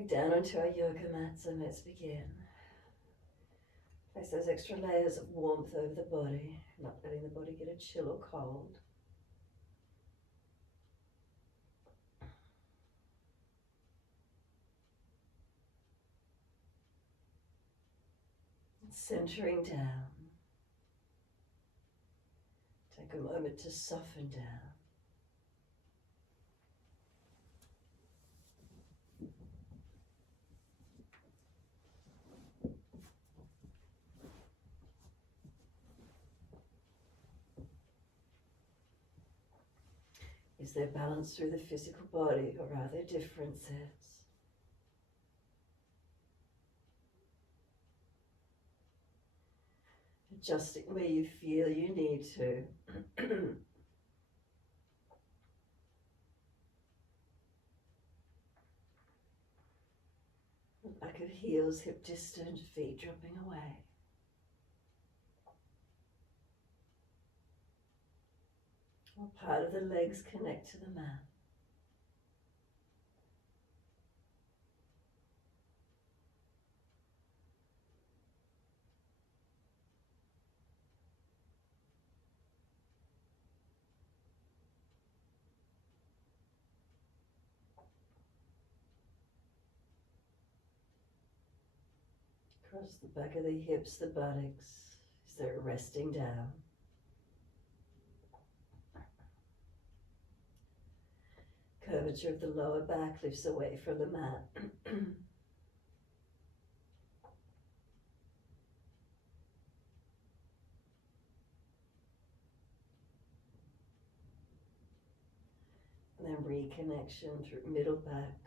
Going down onto our yoga mats, and let's begin. Place those extra layers of warmth over the body, not letting the body get a chill or cold. Centering down. Take a moment to soften down. Is there balance through the physical body, or are there differences? Adjusting where you feel you need to. Back of heels, hip distant, feet dropping away. Or part of the legs connect to the mat. Across the back of the hips, the buttocks, as they're resting down. Curvature of the lower back lifts away from the mat. And then reconnection through middle back,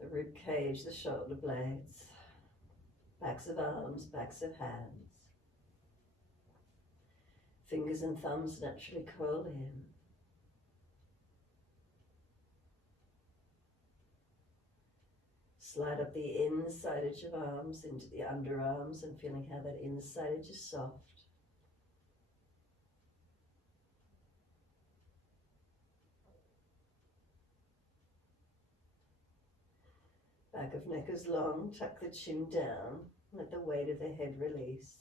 the rib cage, the shoulder blades, backs of arms, backs of hands. Fingers and thumbs naturally curl in. Slide up the inside edge of arms into the underarms and feeling how that inside edge is soft. Back of neck is long, tuck the chin down, let the weight of the head release.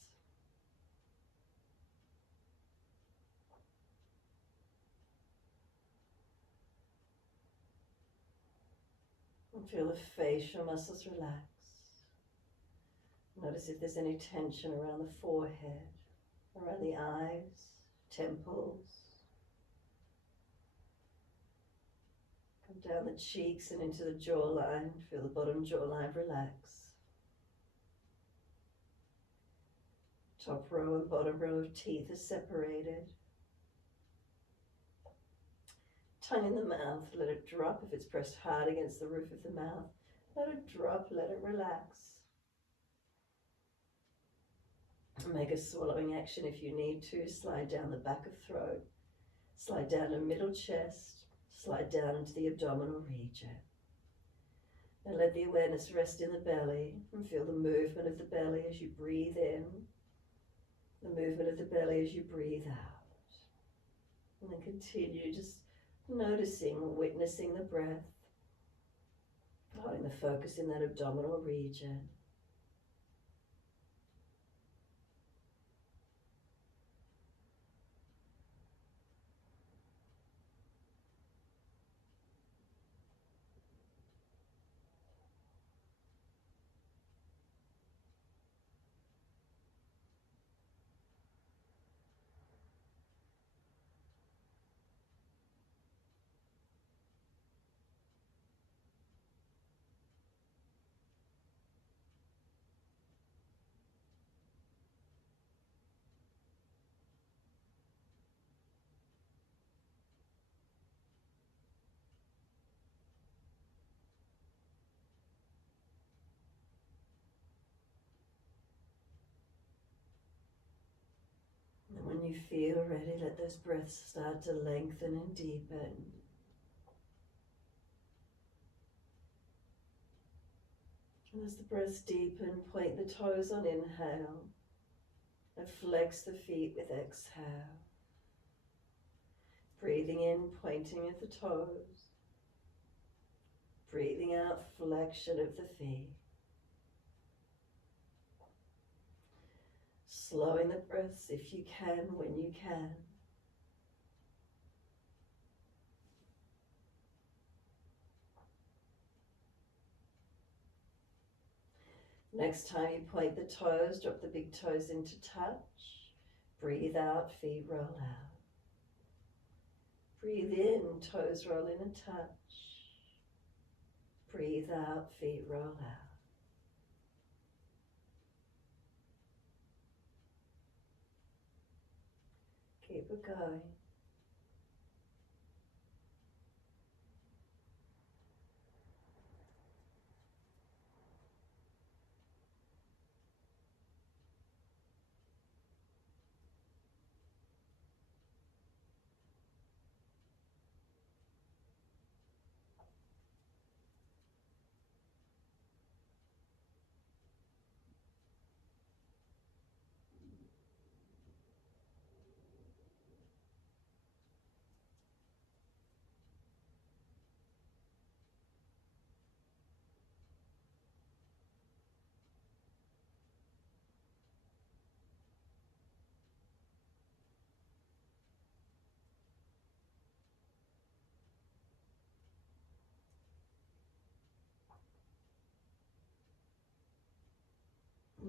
And feel the facial muscles relax. Notice if there's any tension around the forehead, around the eyes, temples. Come down the cheeks and into the jawline. Feel the bottom jawline relax. Top row and bottom row of teeth are separated. Tongue in the mouth, let it drop if it's pressed hard against the roof of the mouth. Let it drop, let it relax. Make a swallowing action if you need to. Slide down the back of throat. Slide down to middle chest. Slide down into the abdominal region. And let the awareness rest in the belly and feel the movement of the belly as you breathe in. The movement of the belly as you breathe out. And then continue just noticing, witnessing the breath, holding the focus in that abdominal region. And when you feel ready, let those breaths start to lengthen and deepen. And as the breaths deepen, point the toes on inhale and flex the feet with exhale. Breathing in, pointing at the toes. Breathing breathing out flexion of the feet. Slowing the breaths if you can, when you can. Next time you point the toes, drop the big toes into touch. Breathe out, feet roll out. Breathe in, toes roll in and touch. Breathe out, feet roll out. Keep it going.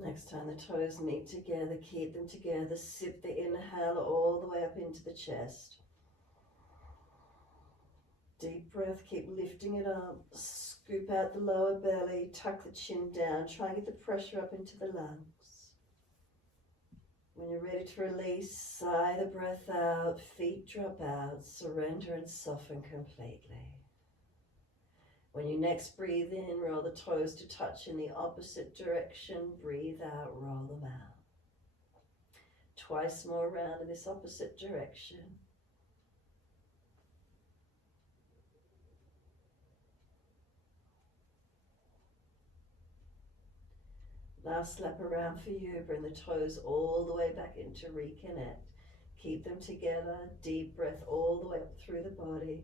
Next time the toes meet together, keep them together. Sip the inhale all the way up into the chest. Deep breath, keep lifting it up. Scoop out the lower belly, tuck the chin down. Try and get the pressure up into the lungs. When you're ready to release, sigh the breath out, feet drop out, surrender and soften completely. When you next breathe in, roll the toes to touch in the opposite direction. Breathe out, roll them out. Twice more round in this opposite direction. Last lap around for you. Bring the toes all the way back in to reconnect. Keep them together. Deep breath all the way up through the body.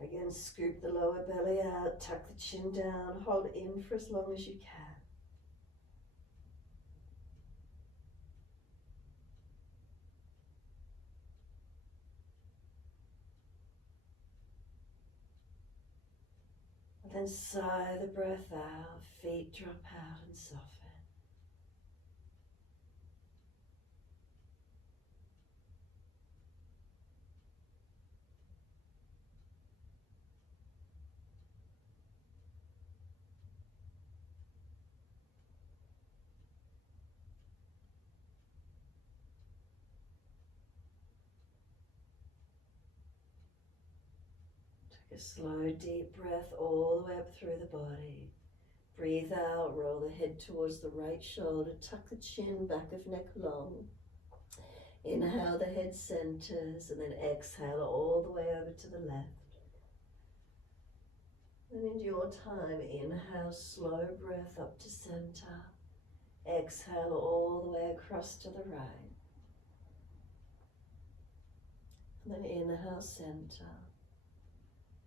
Again, scoop the lower belly out, tuck the chin down, hold it in for as long as you can. And then sigh the breath out, feet drop out and soften. Take a slow, deep breath all the way up through the body. Breathe out, roll the head towards the right shoulder, tuck the chin, back of neck long. Inhale, the head centers, and then exhale all the way over to the left. And in your time, inhale, slow breath up to center. Exhale all the way across to the right. And then inhale, center.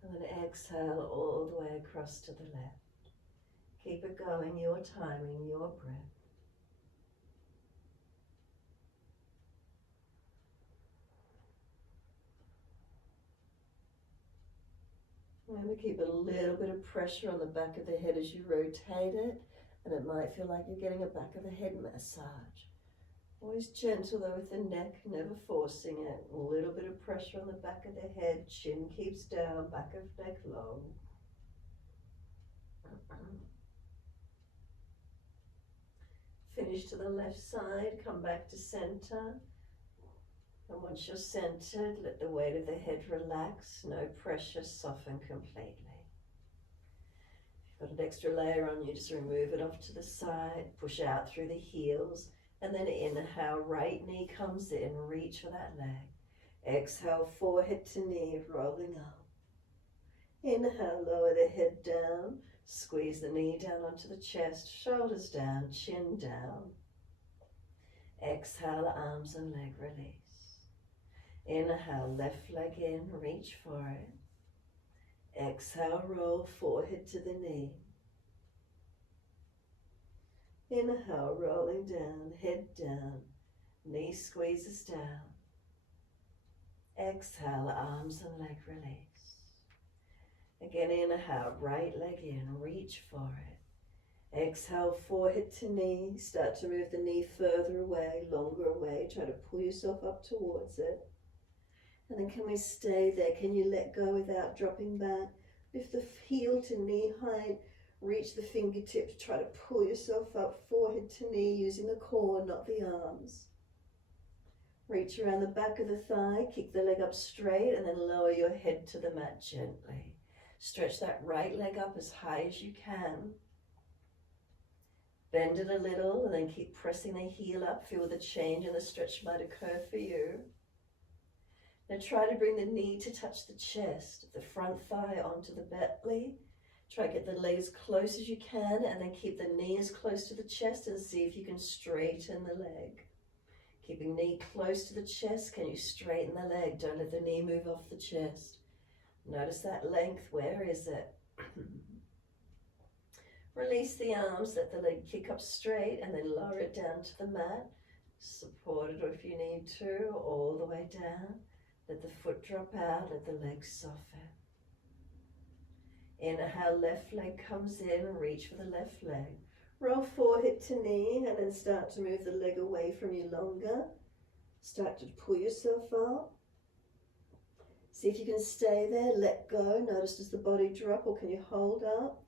And then exhale all the way across to the left. Keep it going, your timing, your breath. Remember, keep a little bit of pressure on the back of the head as you rotate it, and it might feel like you're getting a back of the head massage. Always gentle though with the neck, never forcing it. A little bit of pressure on the back of the head, chin keeps down, back of neck long. Finish to the left side, come back to center. And once you're centered, let the weight of the head relax, no pressure, soften completely. If you've got an extra layer on you, just remove it off to the side, push out through the heels, and then inhale, right knee comes in, reach for that leg. Exhale, forehead to knee, rolling up. Inhale, lower the head down, squeeze the knee down onto the chest, shoulders down, chin down. Exhale, arms and leg release. Inhale, left leg in, reach for it. Exhale, roll forehead to the knee. Inhale, rolling down, head down, knee squeezes down. Exhale, arms and leg release. Again, inhale, right leg in, reach for it. Exhale, forehead to knee. Start to move the knee further away, longer away. Try to pull yourself up towards it. And then can we stay there? Can you let go without dropping back? Lift the heel to knee height. Reach the fingertips. Try to pull yourself up, forehead to knee, using the core, not the arms. Reach around the back of the thigh. Kick the leg up straight and then lower your head to the mat gently. Stretch that right leg up as high as you can. Bend it a little and then keep pressing the heel up. Feel the change and the stretch might occur for you. Now try to bring the knee to touch the chest, the front thigh onto the belly. Try to get the leg as close as you can and then keep the knee as close to the chest and see if you can straighten the leg. Keeping knee close to the chest, can you straighten the leg? Don't let the knee move off the chest. Notice that length, where is it? Release the arms, let the leg kick up straight and then lower it down to the mat. Support it if you need to, all the way down. Let the foot drop out, let the leg soften. Inhale, left leg comes in, reach for the left leg. Roll forehead to knee and then start to move the leg away from you longer. Start to pull yourself up. See if you can stay there, let go. Notice, does the body drop or can you hold up?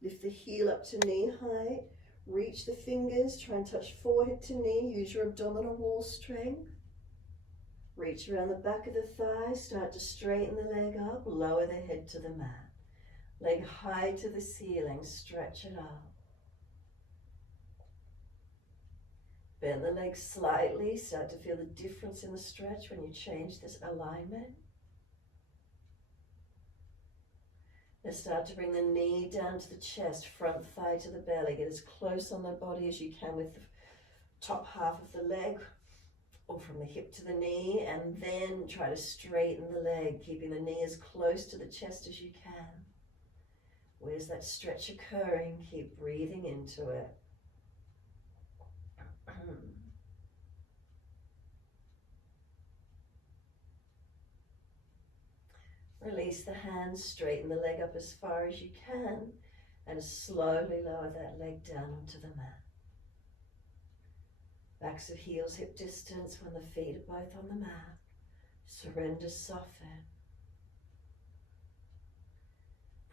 Lift the heel up to knee height. Reach the fingers, try and touch forehead to knee. Use your abdominal wall strength. Reach around the back of the thigh, start to straighten the leg up, lower the head to the mat. Leg high to the ceiling, stretch it up. Bend the leg slightly, start to feel the difference in the stretch when you change this alignment. Now start to bring the knee down to the chest, front thigh to the belly. Get as close on the body as you can with the top half of the leg or from the hip to the knee, and then try to straighten the leg, keeping the knee as close to the chest as you can. Where's that stretch occurring? Keep breathing into it. Release the hands, straighten the leg up as far as you can, and slowly lower that leg down onto the mat. Backs of heels hip distance when the feet are both on the mat. Surrender, soften.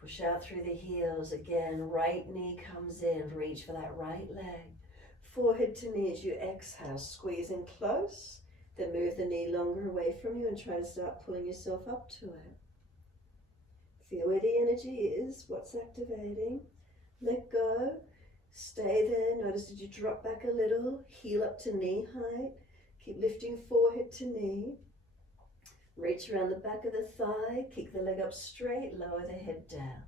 Push out through the heels. Again, right knee comes in, reach for that right leg. Forehead to knee as you exhale, squeeze in close, then move the knee longer away from you and try to start pulling yourself up to it. Feel where the energy is, what's activating. Let go, stay there. Notice, did you drop back a little? Heel up to knee height. Keep lifting forehead to knee. Reach around the back of the thigh, kick the leg up straight, lower the head down.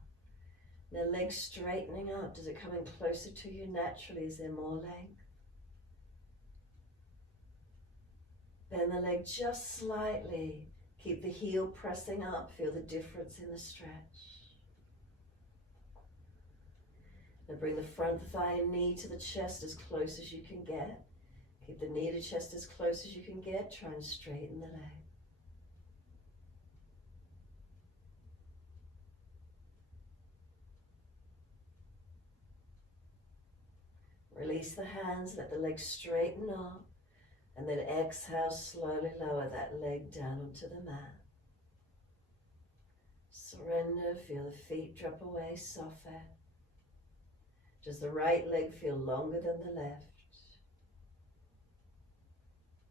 Now leg straightening up, does it come in closer to you naturally? Is there more length? Bend the leg just slightly. Keep the heel pressing up, feel the difference in the stretch. Now bring the front thigh and knee to the chest as close as you can get. Keep the knee to chest as close as you can get. Try and straighten the leg. Release the hands, let the legs straighten up, and then exhale, slowly lower that leg down onto the mat. Surrender, feel the feet drop away, soften. Does the right leg feel longer than the left?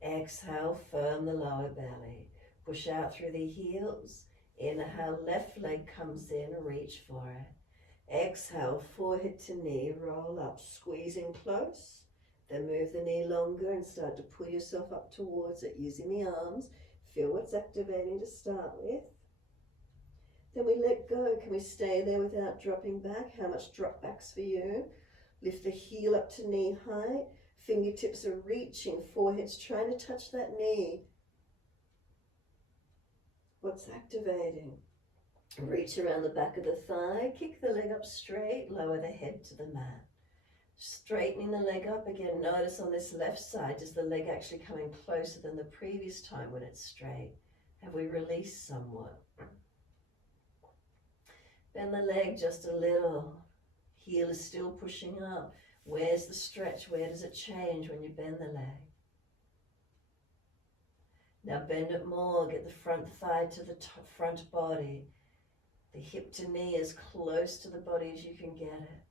Exhale, firm the lower belly. Push out through the heels. Inhale, left leg comes in, reach for it. Exhale, forehead to knee, roll up, squeezing close. Then move the knee longer and start to pull yourself up towards it using the arms. Feel what's activating to start with. Then we let go. Can we stay there without dropping back? How much drop back's for you? Lift the heel up to knee height. Fingertips are reaching, forehead's trying to touch that knee. What's activating? Reach around the back of the thigh, kick the leg up straight, lower the head to the mat. Straightening the leg up again, notice on this left side, does the leg actually come in closer than the previous time when it's straight? Have we released somewhat? Bend the leg just a little. Heel is still pushing up. Where's the stretch? Where does it change when you bend the leg? Now bend it more, get the front thigh to the front body. The hip to knee as close to the body as you can get it.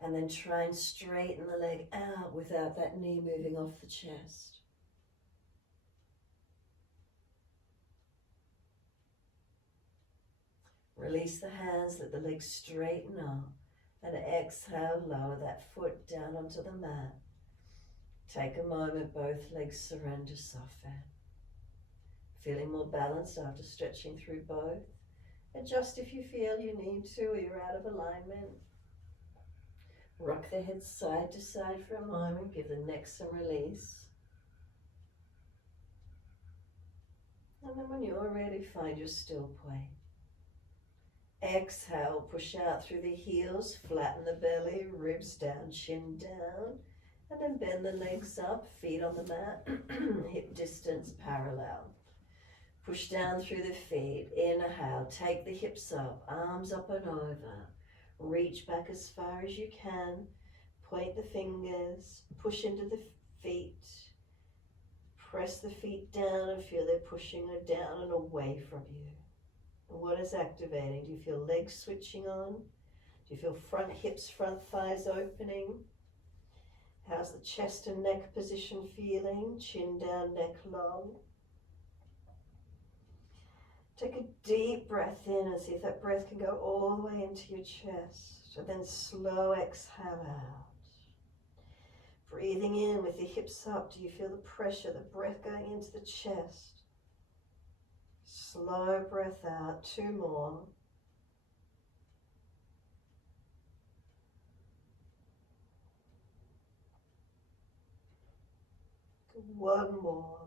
And then try and straighten the leg out without that knee moving off the chest. Release the hands, let the legs straighten up. And exhale, lower that foot down onto the mat. Take a moment, both legs surrender, soften. Feeling more balanced after stretching through both. Adjust if you feel you need to or you're out of alignment. Rock the head side to side for a moment, give the neck some release. And then when you're ready, find your still point. Exhale, push out through the heels, flatten the belly, ribs down, chin down. And then bend the legs up, feet on the mat, hip distance parallel. Push down through the feet, inhale, take the hips up, arms up and over. Reach back as far as you can, point the fingers, push into the feet. Press the feet down and feel they're pushing down and away from you. And what is activating? Do you feel legs switching on? Do you feel front hips, front thighs opening? How's the chest and neck position feeling? Chin down, neck long. Take a deep breath in and see if that breath can go all the way into your chest. And then slow exhale out. Breathing in with the hips up, do you feel the pressure, the breath going into the chest? Slow breath out, 2 more. One more.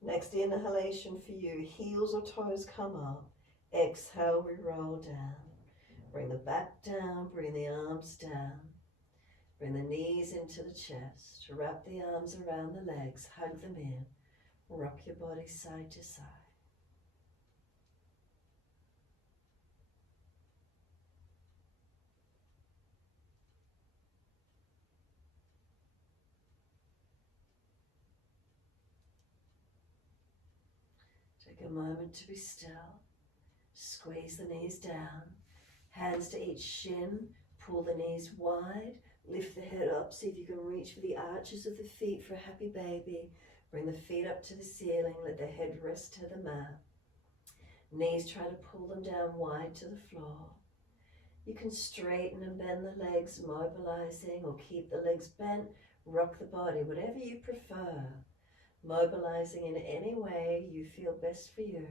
Next inhalation for you, heels or toes come up. Exhale, we roll down. Bring the back down, bring the arms down. Bring the knees into the chest. Wrap the arms around the legs, hug them in. Rock your body side to side. Take a moment to be still. Squeeze the knees down. Hands to each shin. Pull the knees wide. Lift the head up. See if you can reach for the arches of the feet for a happy baby. Bring the feet up to the ceiling. Let the head rest to the mat. Knees, try to pull them down wide to the floor. You can straighten and bend the legs, mobilizing, or keep the legs bent. Rock the body, whatever you prefer. Mobilizing in any way you feel best for you.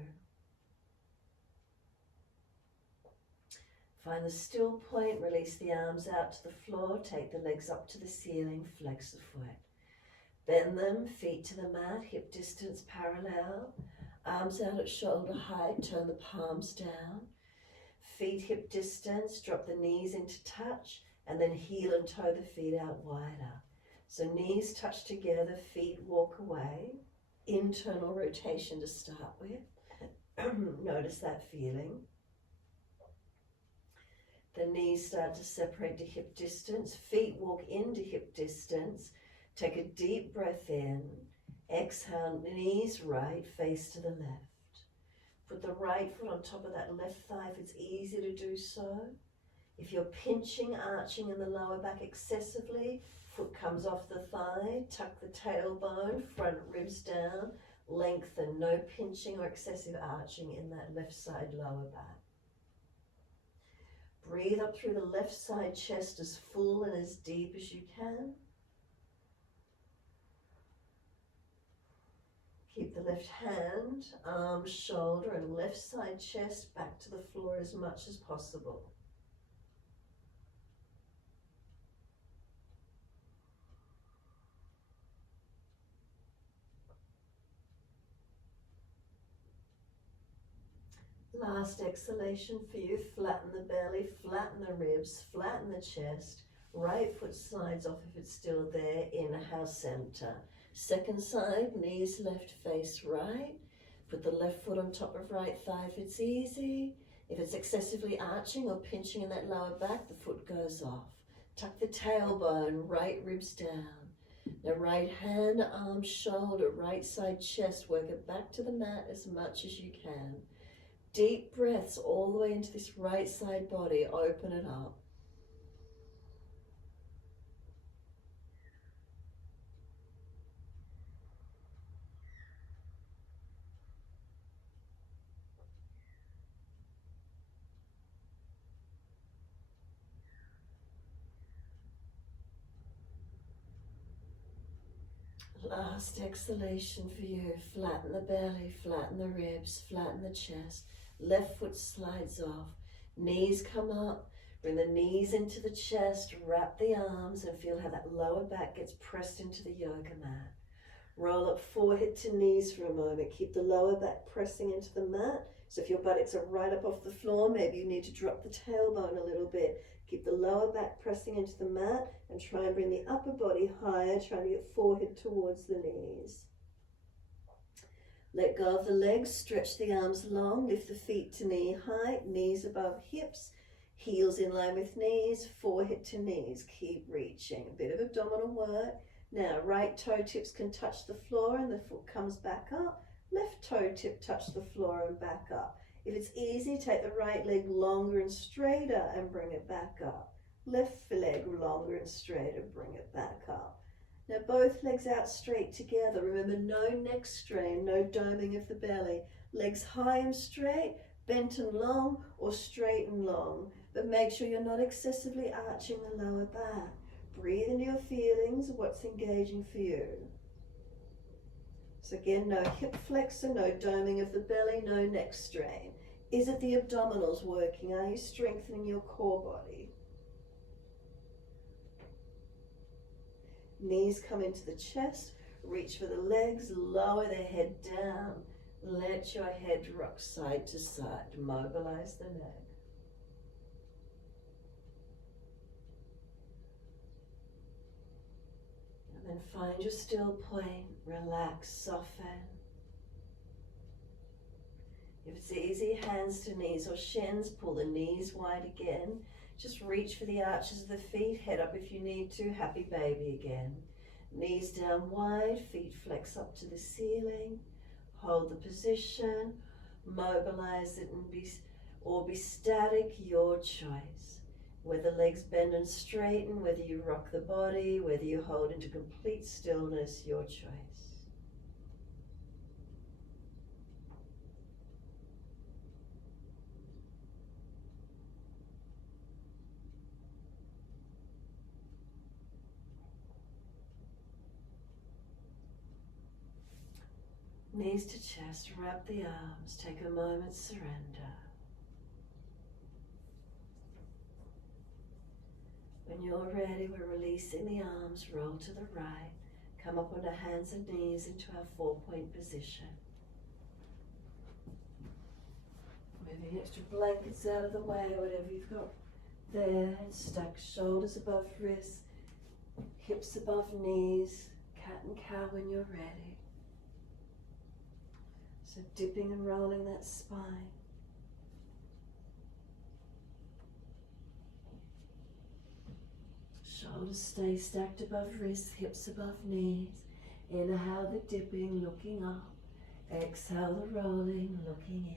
Find the still point, release the arms out to the floor, take the legs up to the ceiling, flex the foot. Bend them, feet to the mat, hip distance parallel, arms out at shoulder height, turn the palms down. Feet hip distance, drop the knees into touch, and then heel and toe the feet out wider. So knees touch together, feet walk away. Internal rotation to start with. Notice that feeling. The knees start to separate to hip distance. Feet walk into hip distance. Take a deep breath in. Exhale, knees right, face to the left. Put the right foot on top of that left thigh if it's easy to do so. If you're pinching, arching in the lower back excessively, foot comes off the thigh, tuck the tailbone, front ribs down, lengthen, no pinching or excessive arching in that left side lower back. Breathe up through the left side chest as full and as deep as you can. Keep the left hand, arm, shoulder, and left side chest back to the floor as much as possible. Last exhalation for you. Flatten the belly, flatten the ribs, flatten the chest. Right foot slides off if it's still there. Inhale, center. Second side, knees left face right. Put the left foot on top of right thigh if it's easy. If it's excessively arching or pinching in that lower back, the foot goes off. Tuck the tailbone, right ribs down. Now right hand, arm, shoulder, right side chest. Work it back to the mat as much as you can. Deep breaths all the way into this right side body. Open it up. Last exhalation for you. Flatten the belly, flatten the ribs, flatten the chest. Left foot slides off. Knees come up. Bring the knees into the chest. Wrap the arms and feel how that lower back gets pressed into the yoga mat. Roll up forehead to knees for a moment. Keep the lower back pressing into the mat. So if your buttocks are right up off the floor, maybe you need to drop the tailbone a little bit. Keep the lower back pressing into the mat and try and bring the upper body higher, trying to get forehead towards the knees. Let go of the legs, stretch the arms long, lift the feet to knee height, knees above hips, heels in line with knees, forehead to knees. Keep reaching. A bit of abdominal work. Now, right toe tips can touch the floor and the foot comes back up. Left toe tip touch the floor and back up. If it's easy, take the right leg longer and straighter and bring it back up. Left leg longer and straighter, bring it back up. Now both legs out straight together. Remember, no neck strain, no doming of the belly. Legs high and straight, bent and long, or straight and long. But make sure you're not excessively arching the lower back. Breathe into your feelings, what's engaging for you. So again, no hip flexor, no doming of the belly, no neck strain. Is it the abdominals working? Are you strengthening your core body? Knees come into the chest, reach for the legs, lower the head down. Let your head rock side to side. Mobilize the neck. And then find your still point, relax, soften. If it's easy, hands to knees or shins, pull the knees wide again. Just reach for the arches of the feet, head up if you need to, happy baby again. Knees down wide, feet flex up to the ceiling. Hold the position, mobilize it and be static, your choice. Whether legs bend and straighten, whether you rock the body, whether you hold into complete stillness, your choice. Knees to chest, wrap the arms, take a moment, surrender. When you're ready, we're releasing the arms, roll to the right, come up onto hands and knees into our 4-point position. Moving extra blankets out of the way, whatever you've got there, and stack shoulders above wrists, hips above knees, cat and cow when you're ready. So dipping and rolling that spine. Shoulders stay stacked above wrists, hips above knees. Inhale the dipping, looking up. Exhale the rolling, looking in.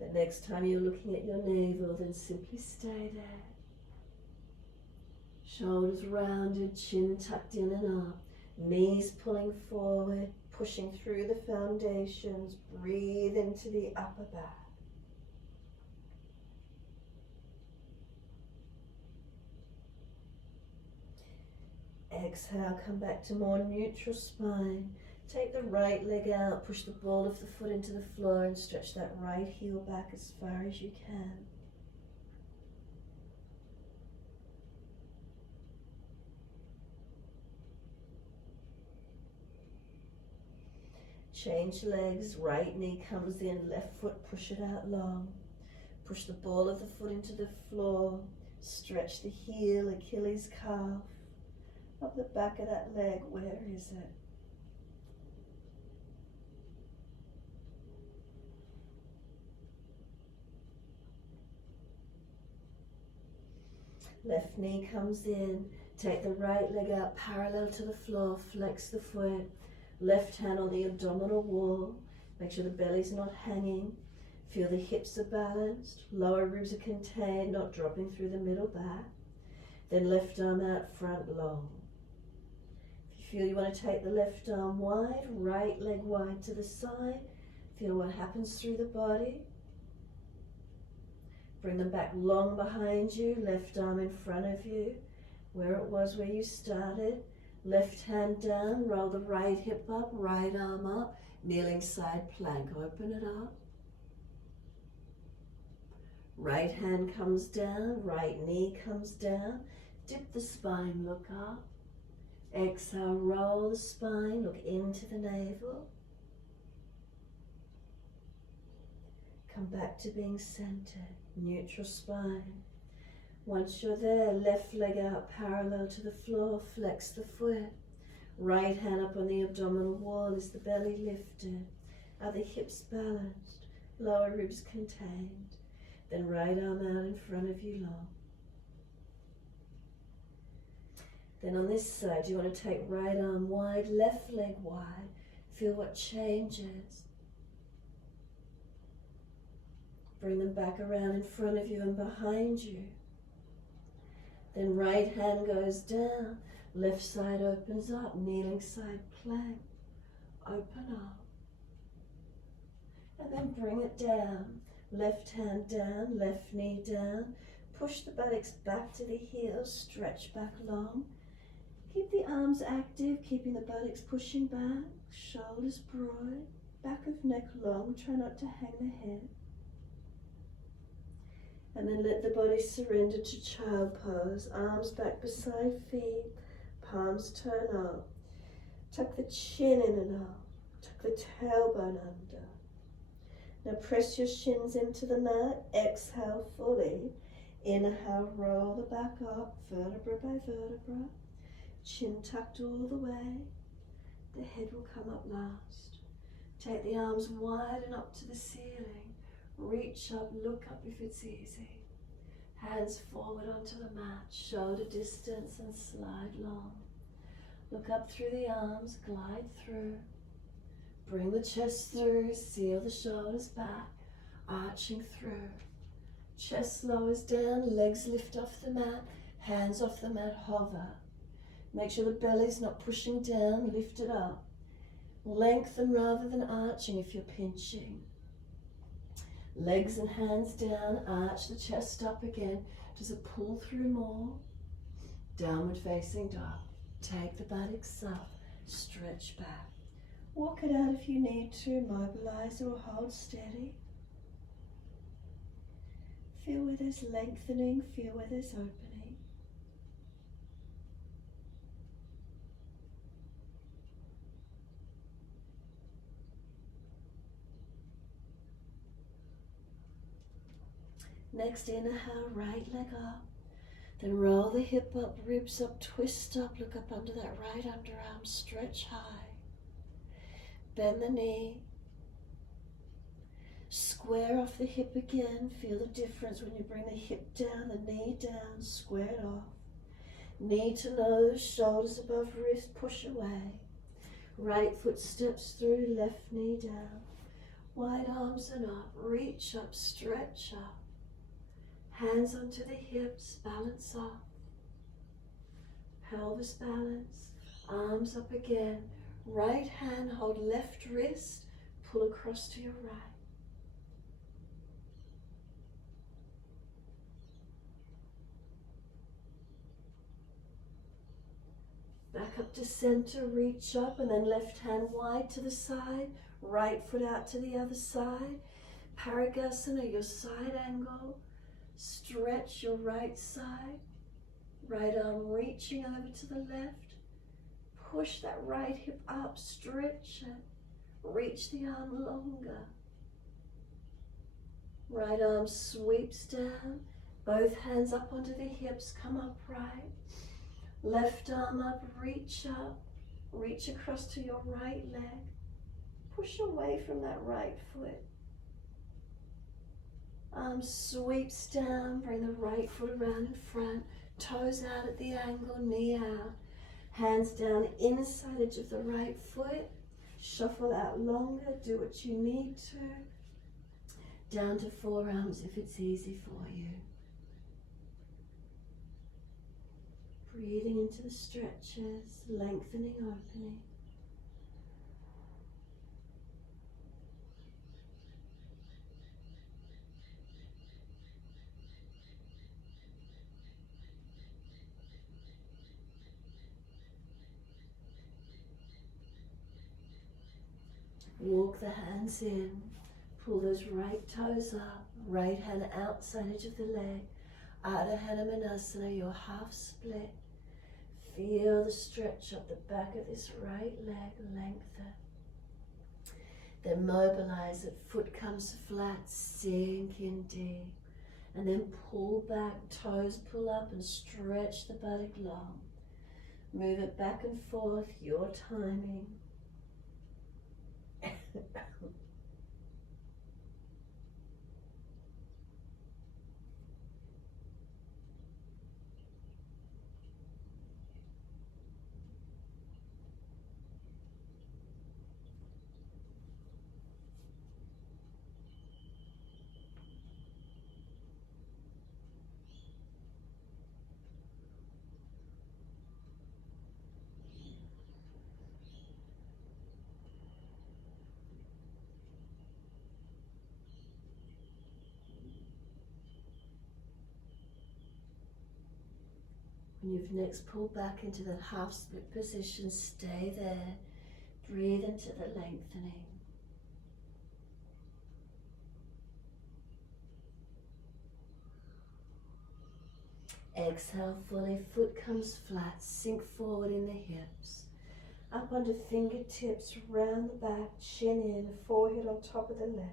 The next time you're looking at your navel, then simply stay there. Shoulders rounded, chin tucked in and up, knees pulling forward, pushing through the foundations. Breathe into the upper back. Exhale, come back to more neutral spine. Take the right leg out, push the ball of the foot into the floor and stretch that right heel back as far as you can. Change legs, right knee comes in, left foot, push it out long. Push the ball of the foot into the floor, stretch the heel, Achilles calf, up the back of that leg, where is it? Left knee comes in, take the right leg out parallel to the floor, flex the foot, left hand on the abdominal wall, make sure the belly's not hanging, feel the hips are balanced, lower ribs are contained, not dropping through the middle back, then left arm out front long. If you feel you want to take the left arm wide, right leg wide to the side, feel what happens through the body. Bring them back long behind you, left arm in front of you, where it was where you started. Left hand down, roll the right hip up, right arm up, kneeling side plank, open it up. Right hand comes down, right knee comes down, dip the spine, look up. Exhale, roll the spine, look into the navel. Come back to being centered, neutral spine. Once you're there, left leg out parallel to the floor, flex the foot. Right hand up on the abdominal wall is the belly lifted. Are the hips balanced? Lower ribs contained. Then right arm out in front of you long. Then on this side, you want to take right arm wide, left leg wide. Feel what changes. Bring them back around in front of you and behind you. Then right hand goes down, left side opens up, kneeling side plank, open up. And then bring it down, left hand down, left knee down, push the buttocks back to the heels, stretch back long. Keep the arms active, keeping the buttocks pushing back, shoulders broad, back of neck long, try not to hang the head. And then let the body surrender to child pose, arms back beside feet, palms turn up. Tuck the chin in and up, tuck the tailbone under. Now press your shins into the mat, exhale fully. Inhale, roll the back up, vertebra by vertebra. Chin tucked all the way, the head will come up last. Take the arms wide and up to the ceiling. Reach up, look up if it's easy. Hands forward onto the mat, shoulder distance and slide long. Look up through the arms, glide through. Bring the chest through, seal the shoulders back, arching through. Chest lowers down, legs lift off the mat, hands off the mat, hover. Make sure the belly's not pushing down, lift it up. Lengthen rather than arching if you're pinching. Legs and hands down, arch the chest up again. Does it pull through more? Downward facing dog. Take the buttocks up, stretch back. Walk it out if you need to, mobilize or hold steady. Feel where there's lengthening, feel where there's opening. Next, inhale, right leg up. Then roll the hip up, ribs up, twist up, look up under that right underarm, stretch high. Bend the knee. Square off the hip again. Feel the difference when you bring the hip down, the knee down, square it off. Knee to nose, shoulders above wrist, push away. Right foot steps through, left knee down. Wide arms and up, reach up, stretch up. Hands onto the hips, balance up. Pelvis balance, arms up again. Right hand, hold left wrist, pull across to your right. Back up to center, reach up, and then left hand wide to the side, right foot out to the other side. Parigasana, your side angle. Stretch your right side. Right arm reaching over to the left. Push that right hip up, stretch it. Reach the arm longer. Right arm sweeps down. Both hands up onto the hips, come upright. Left arm up, reach up. Reach across to your right leg. Push away from that right foot. Arm sweeps down, bring the right foot around in front. Toes out at the angle, knee out. Hands down inside edge of the right foot. Shuffle out longer, do what you need to. Down to forearms if it's easy for you. Breathing into the stretches, lengthening, opening. Walk the hands in, pull those right toes up, right hand outside edge of the leg. Ardha Hanumanasana, your half split. Feel the stretch up the back of this right leg, lengthen. Then mobilize it, foot comes flat, sink in deep. And then pull back, toes pull up and stretch the buttock long. Move it back and forth, your timing. When you've next pulled back into the half split position, stay there. Breathe into the lengthening. Exhale fully, foot comes flat, sink forward in the hips. Up onto fingertips, round the back, chin in, forehead on top of the leg.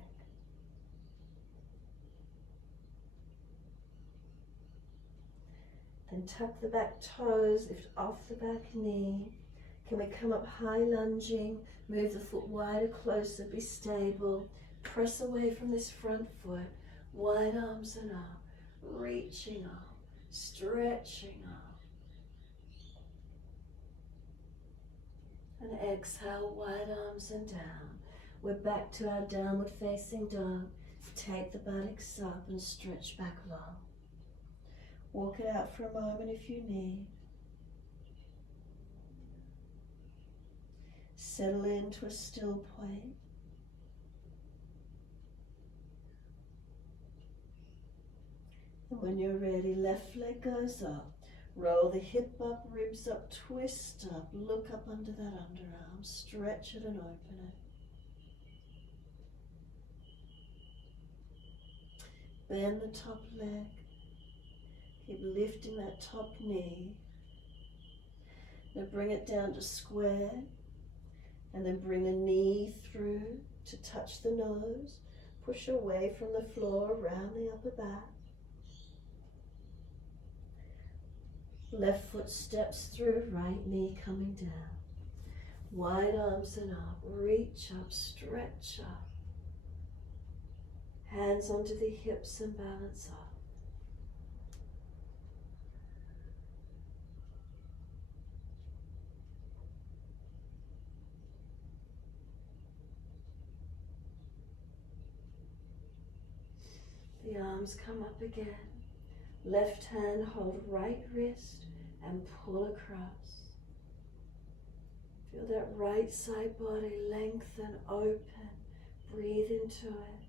Then tuck the back toes, lift off the back knee. Can we come up high lunging, move the foot wider, closer, be stable. Press away from this front foot, wide arms and up, reaching up, stretching up. And exhale, wide arms and down. We're back to our downward facing dog. Take the buttocks up and stretch back long. Walk it out for a moment if you need. Settle into a still point. And when you're ready, left leg goes up. Roll the hip up, ribs up, twist up, look up under that underarm, stretch it and open it. Bend the top leg. Keep lifting that top knee. Now bring it down to square. And then bring the knee through to touch the nose. Push away from the floor, around the upper back. Left foot steps through, right knee coming down. Wide arms and up, reach up, stretch up. Hands onto the hips and balance up. The arms come up again. Left hand hold right wrist and pull across. Feel that right side body lengthen, open. Breathe into it.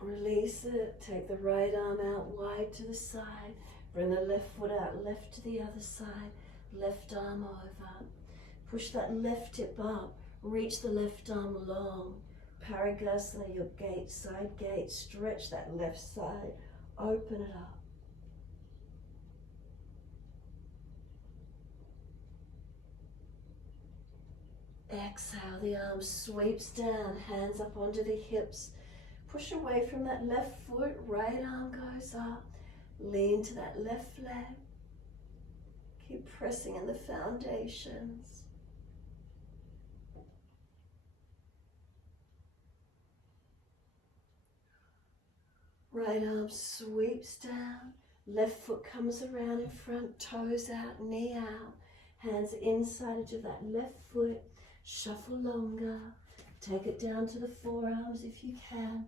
Release it. Take the right arm out wide to the side. Bring the left foot out left to the other side. Left arm over. Push that left hip up. Reach the left arm long. Parigasana, your gate, side gate. Stretch that left side. Open it up. Exhale, the arm sweeps down, hands up onto the hips. Push away from that left foot, right arm goes up. Lean to that left leg. Keep pressing in the foundations. Right arm sweeps down. Left foot comes around in front, toes out, knee out. Hands inside of that left foot. Shuffle longer. Take it down to the forearms if you can.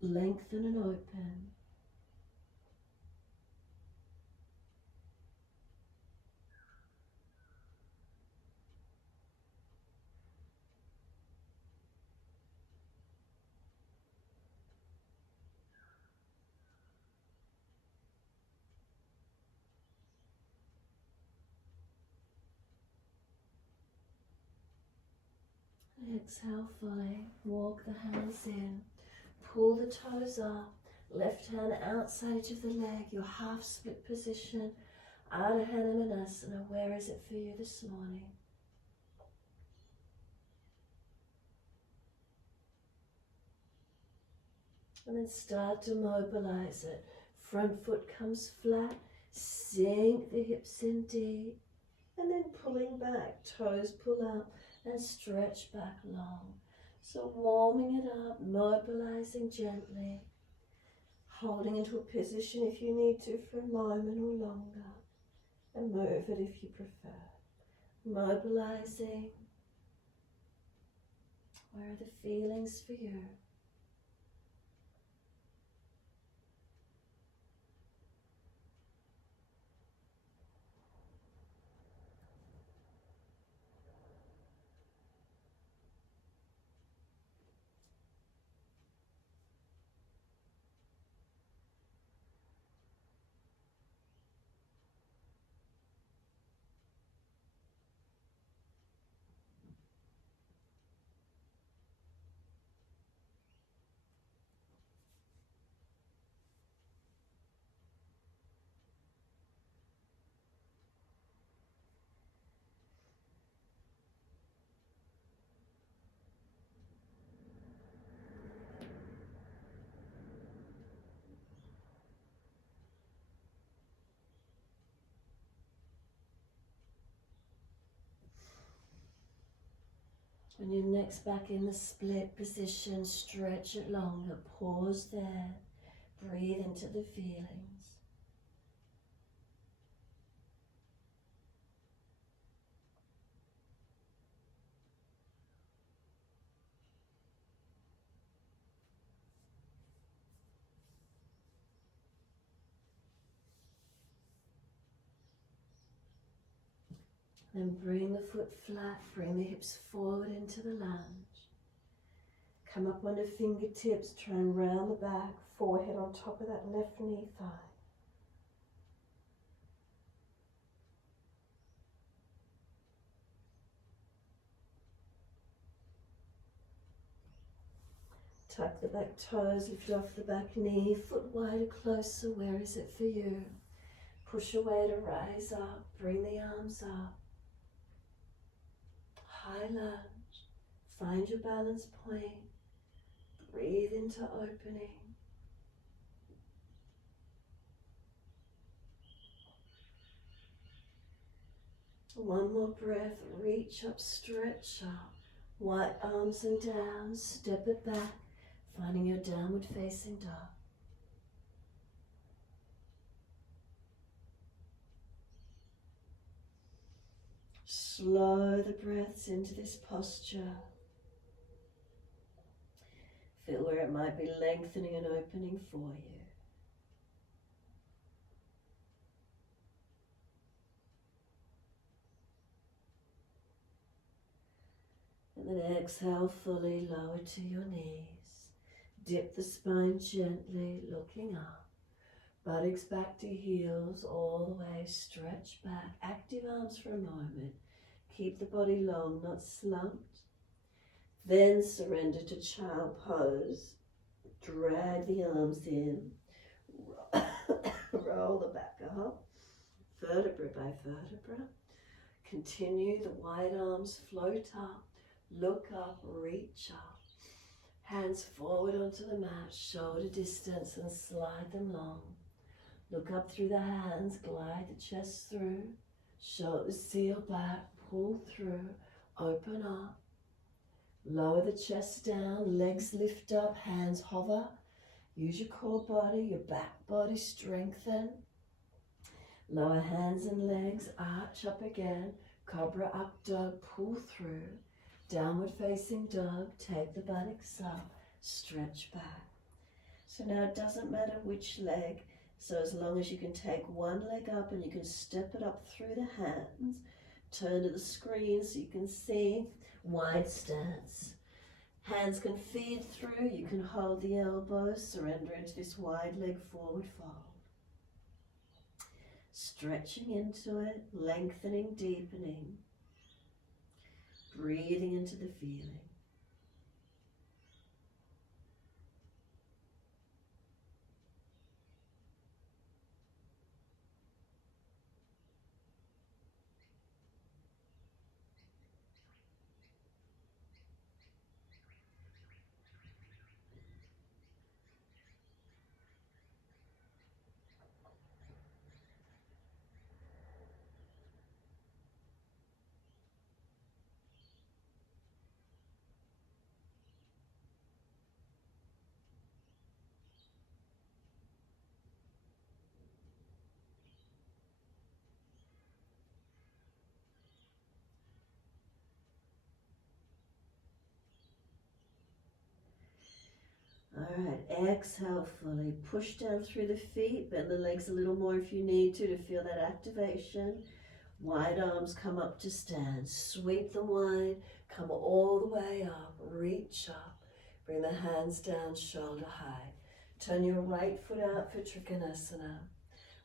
Lengthen and open. Exhale fully. Walk the hands in. Pull the toes up. Left hand outside of the leg. Your half split position. Ardha Hanumanasana. Where is it for you this morning? And then start to mobilize it. Front foot comes flat. Sink the hips in deep. And then pulling back. Toes pull up and stretch back long. So warming it up, mobilizing gently. Holding into a position if you need to for a moment or longer. And move it if you prefer. Mobilizing. Where are the feelings for you? When your neck's back in the split position, stretch it longer. Pause there. Breathe into the feelings. Then bring the foot flat, bring the hips forward into the lunge. Come up onto fingertips, try and round the back, forehead on top of that left knee thigh. Tuck the back toes, lift off the back knee, foot wider, closer, where is it for you? Push away to rise up, bring the arms up. High lunge, find your balance point, breathe into opening. One more breath, reach up, stretch up, wide arms and down, step it back, finding your downward facing dog. Slow the breaths into this posture. Feel where it might be lengthening and opening for you. And then exhale fully, lower to your knees. Dip the spine gently, looking up. Buttocks back to heels, all the way, stretch back. Active arms for a moment. Keep the body long, not slumped. Then surrender to child pose. Drag the arms in. Roll the back up, vertebra by vertebra. Continue, the wide arms float up. Look up, reach up. Hands forward onto the mat, shoulder distance, and slide them long. Look up through the hands, glide the chest through. Shoulders seal back, pull through, open up. Lower the chest down, legs lift up, hands hover. Use your core body, your back body, strengthen. Lower hands and legs, arch up again. Cobra up dog, pull through. Downward facing dog, take the buttocks up, stretch back. So now it doesn't matter which leg, so as long as you can take one leg up and you can step it up through the hands, turn to the screen so you can see, wide stance. Hands can feed through, you can hold the elbows, surrender into this wide leg forward fold. Stretching into it, lengthening, deepening. Breathing into the feeling. Alright, exhale fully. Push down through the feet, bend the legs a little more if you need to feel that activation. Wide arms come up to stand. Sweep them wide, come all the way up, reach up. Bring the hands down, shoulder high. Turn your right foot out for Trikonasana.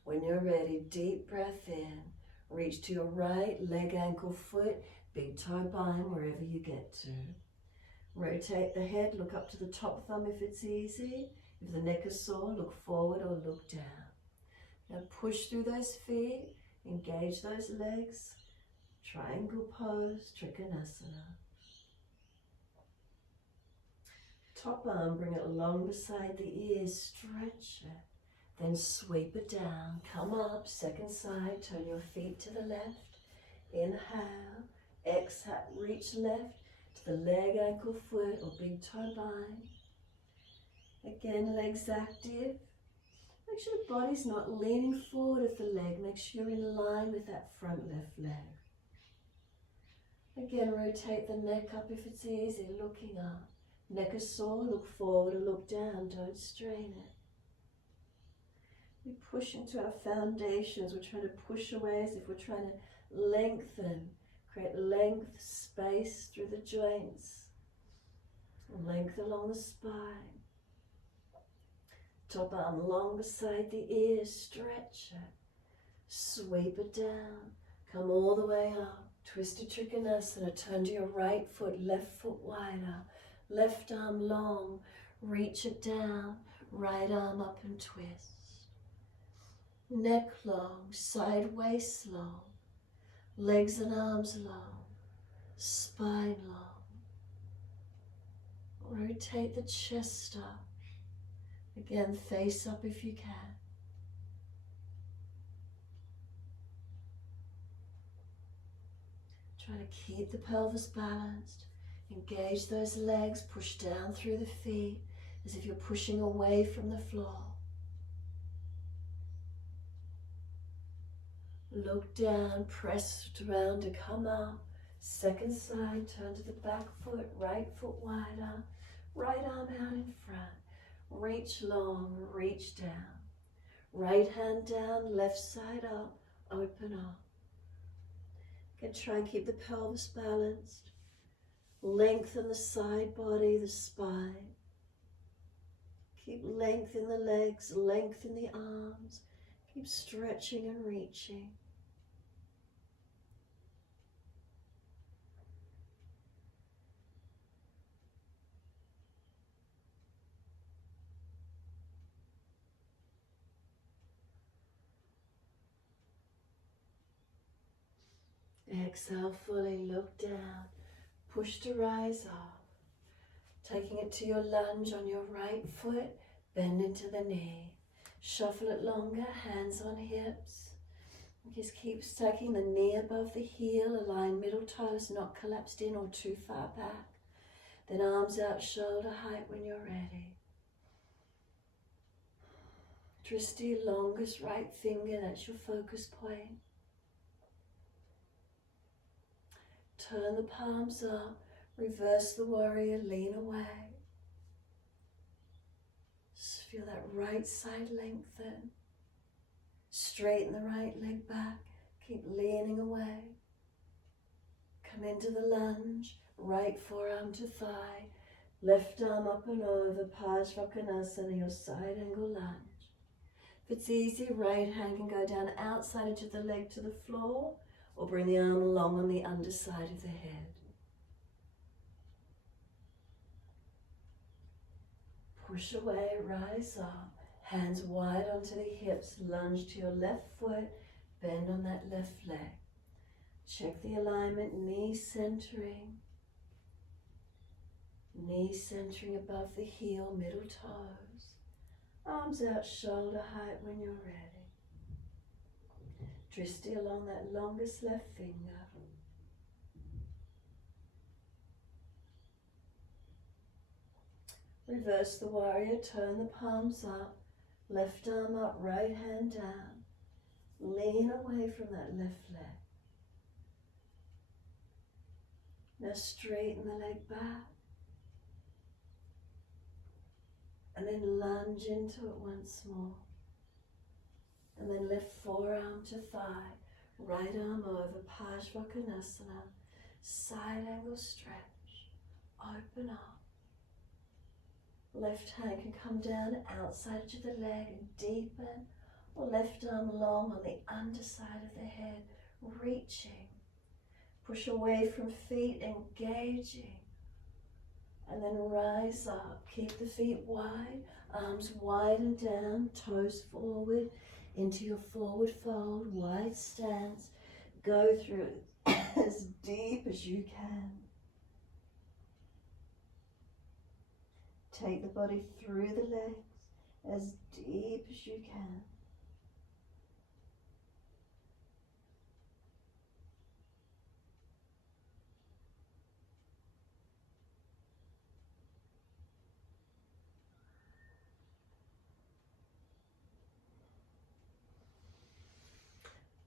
When you're ready, deep breath in. Reach to your right, leg, ankle, foot, big toe bind wherever you get to. Rotate the head, look up to the top thumb if it's easy. If the neck is sore, look forward or look down. Now push through those feet, engage those legs. Triangle pose, Trikonasana. Top arm, bring it along beside the ears, stretch it. Then sweep it down, come up, second side, turn your feet to the left. Inhale, exhale, reach left. To the leg, ankle, foot, or big toe bind. Again, legs active. Make sure the body's not leaning forward of the leg. Make sure you're in line with that front left leg. Again, rotate the neck up if it's easy, looking up. Neck is sore, look forward or look down, don't strain it. We push into our foundations. We're trying to push away as if we're trying to lengthen. Create length, space through the joints. Length along the spine. Top arm long beside the ears, stretch it. Sweep it down. Come all the way up. Twisted Trikonasana. Turn to your right foot, left foot wider. Left arm long. Reach it down. Right arm up and twist. Neck long, side waist long. Legs and arms long, spine long. Rotate the chest up. Again, face up if you can. Try to keep the pelvis balanced. Engage those legs, push down through the feet as if you're pushing away from the floor. Look down, press around to come up. Second side, turn to the back foot, right foot wider. Right arm out in front. Reach long, reach down. Right hand down, left side up, open up. Again, try and keep the pelvis balanced. Lengthen the side body, the spine. Keep length in the legs, length in the arms. Keep stretching and reaching. Exhale fully, look down, push to rise up. Taking it to your lunge on your right foot, bend into the knee. Shuffle it longer, hands on hips. Just keep stacking the knee above the heel, align middle toes not collapsed in or too far back. Then arms out shoulder height when you're ready. Drishti, longest right finger, that's your focus point. Turn the palms up, reverse the warrior, lean away. Just feel that right side lengthen. Straighten the right leg back, keep leaning away. Come into the lunge, right forearm to thigh, left arm up and over, Parsvakonasana, your side angle lunge. If it's easy, right hand can go down outside edge of the leg to the floor, or bring the arm along on the underside of the head. Push away, rise up, hands wide onto the hips, lunge to your left foot, bend on that left leg. Check the alignment, knees centering above the heel, middle toes. Arms out shoulder height when you're ready. Drishti along that longest left finger. Reverse the warrior, turn the palms up, left arm up, right hand down. Lean away from that left leg. Now straighten the leg back. And then lunge into it once more. And then lift forearm to thigh, right arm over, Parsvakonasana, side angle stretch, open up. Left hand can come down outside edge of the leg and deepen, or left arm long on the underside of the head, reaching. Push away from feet, engaging. And then rise up. Keep the feet wide, arms wide and down, toes forward into your forward fold, wide stance. Go through as deep as you can. Take the body through the legs as deep as you can.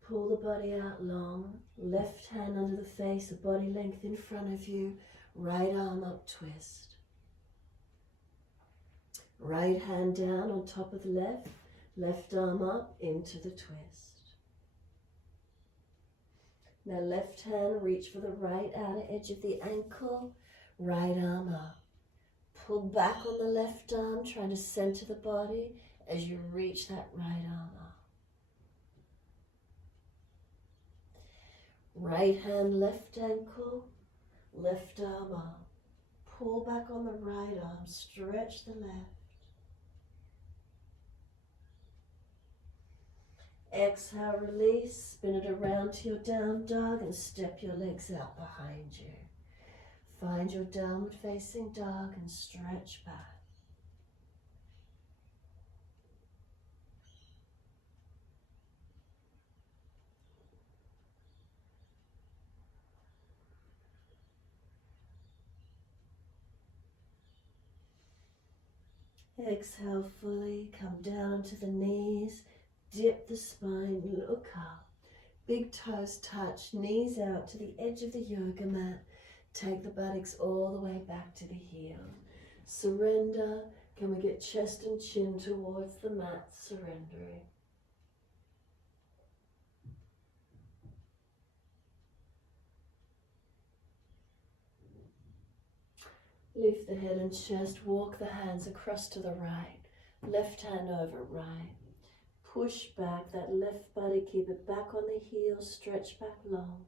Pull the body out long, left hand under the face, the body length in front of you, right arm up, twist. Right hand down on top of the left, left arm up into the twist. Now left hand, reach for the right outer edge of the ankle, right arm up. Pull back on the left arm, trying to center the body as you reach that right arm up. Right hand, left ankle, left arm up. Pull back on the right arm, stretch the left. Exhale, release, spin it around to your down dog and step your legs out behind you. Find your downward facing dog and stretch back. Exhale fully, come down to the knees, dip the spine, look up. Big toes touch, knees out to the edge of the yoga mat. Take the buttocks all the way back to the heel. Surrender. Can we get chest and chin towards the mat, surrendering. Lift the head and chest, walk the hands across to the right. Left hand over right. Push back that left body, keep it back on the heel, stretch back long.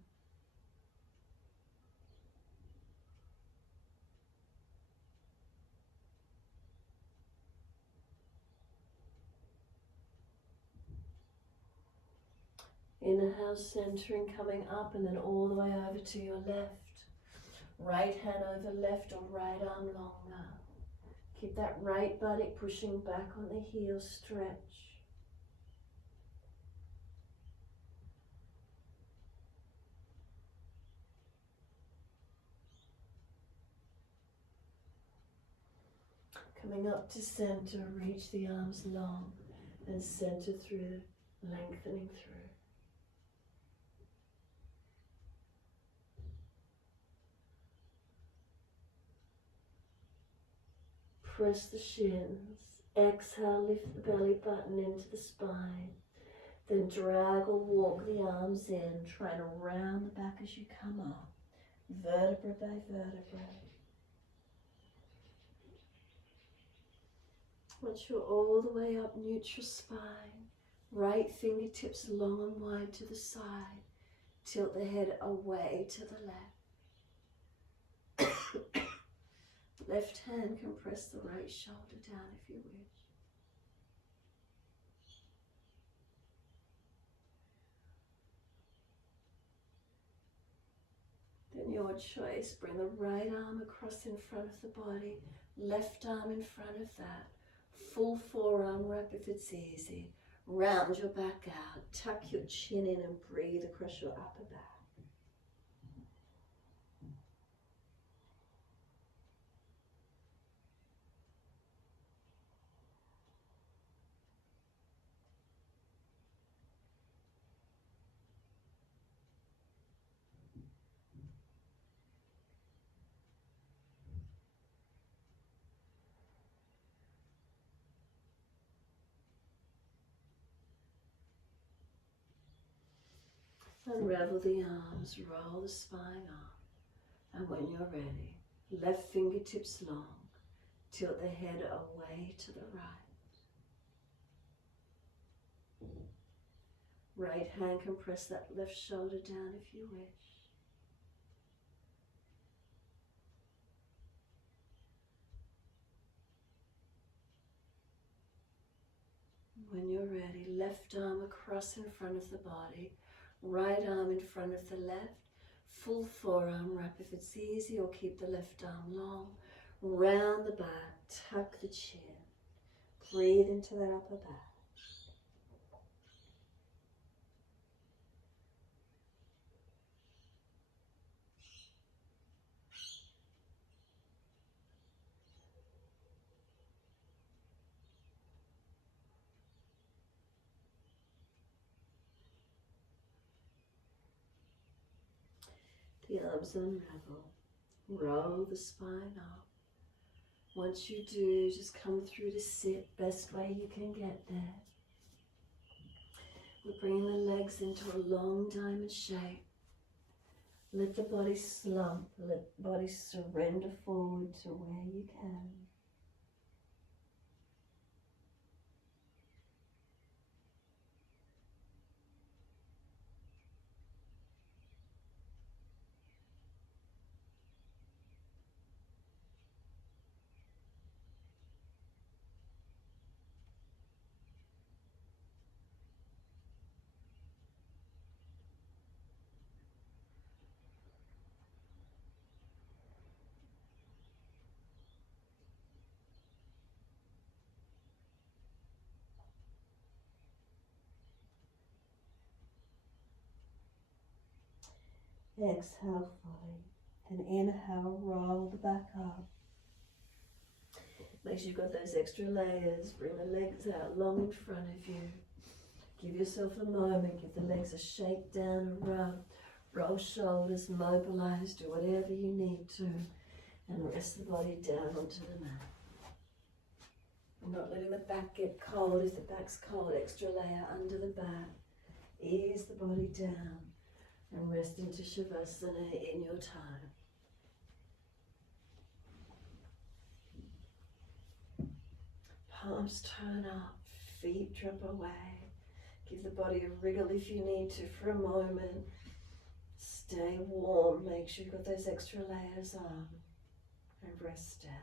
Inhale, centering, coming up and then all the way over to your left. Right hand over left or right arm longer. Keep that right body pushing back on the heel, stretch. Coming up to center, reach the arms long and center through, lengthening through. Press the shins. Exhale, lift the belly button into the spine. Then drag or walk the arms in, trying to round the back as you come up, vertebra by vertebra. Once you're all the way up, neutral spine, right fingertips long and wide to the side. Tilt the head away to the left. Left hand can press the right shoulder down if you wish. Then your choice, bring the right arm across in front of the body, left arm in front of that. Full forearm wrap if it's easy. Round your back out, tuck your chin in and breathe across your upper back. Unravel the arms, roll the spine up, and when you're ready, left fingertips long, tilt the head away to the right. Right hand can press that left shoulder down if you wish. When you're ready, left arm across in front of the body, right arm in front of the left, full forearm wrap if it's easy, or keep the left arm long. Round the back, tuck the chin. Breathe into that upper back. The arms unravel. Roll the spine up. Once you do, just come through to sit, best way you can get there. We're bringing the legs into a long diamond shape. Let the body slump, let the body surrender forward to where you can. Exhale fully, and inhale, roll the back up. Make sure you've got those extra layers. Bring the legs out long in front of you. Give yourself a moment, give the legs a shake down and rub. Roll shoulders, mobilize, do whatever you need to, and rest the body down onto the mat. I'm not letting the back get cold. If the back's cold, extra layer under the back. Ease the body down and rest into Shavasana in your time. Palms turn up, feet drop away. Give the body a wriggle if you need to for a moment. Stay warm, make sure you've got those extra layers on, and rest down.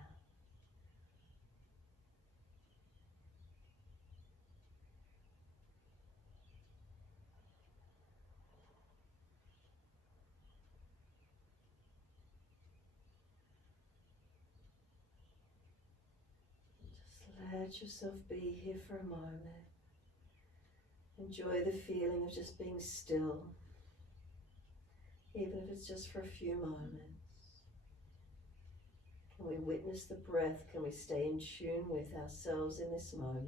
Just let yourself be here for a moment. Enjoy the feeling of just being still, even if it's just for a few moments. Can we witness the breath? Can we stay in tune with ourselves in this moment?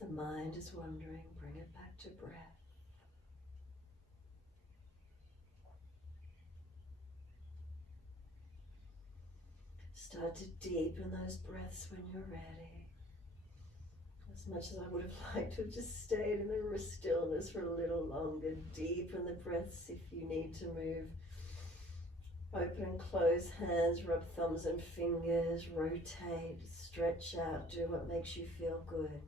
If the mind is wandering, bring it back to breath. Start to deepen those breaths when you're ready. As much as I would have liked to have just stayed in the stillness for a little longer, deepen the breaths if you need to move. Open and close hands, rub thumbs and fingers, rotate, stretch out, do what makes you feel good.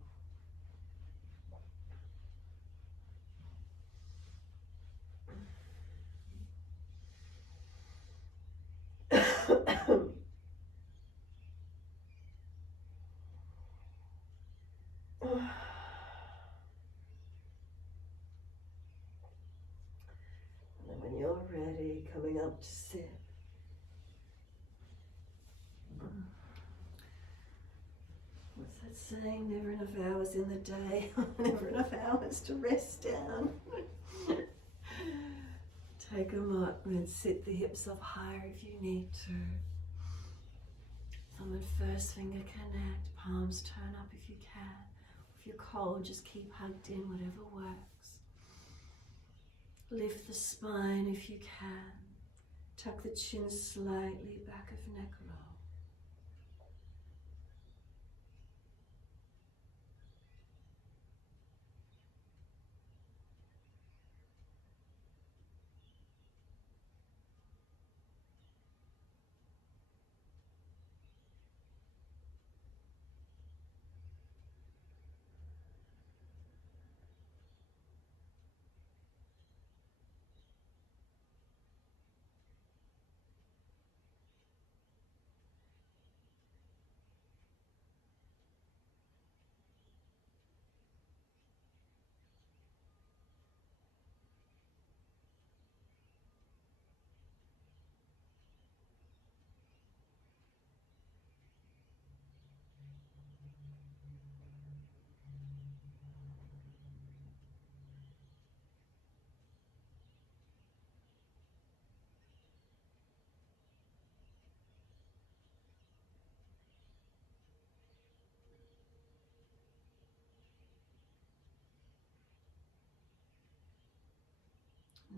And when you're ready, coming up to sit. What's that saying? Never enough hours in the day, never enough hours to rest down. Take them up and sit the hips up higher if you need to. Thumb and first finger connect, palms turn up if you can. If you're cold, just keep hugged in, whatever works. Lift the spine if you can. Tuck the chin slightly, back of neck low.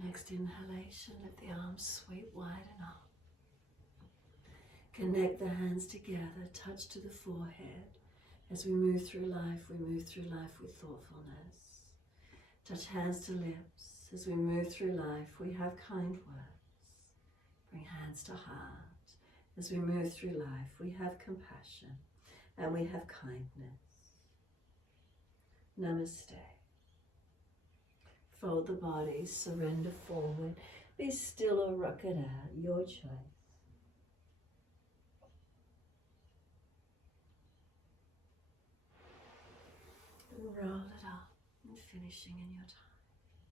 Next inhalation, let the arms sweep wide and up. Connect the hands together, touch to the forehead. As we move through life with thoughtfulness. Touch hands to lips. As we move through life, we have kind words. Bring hands to heart. As we move through life, we have compassion and we have kindness. Namaste. Fold the body, surrender forward. Be still or rock it out, your choice. Roll it up and finishing in your time.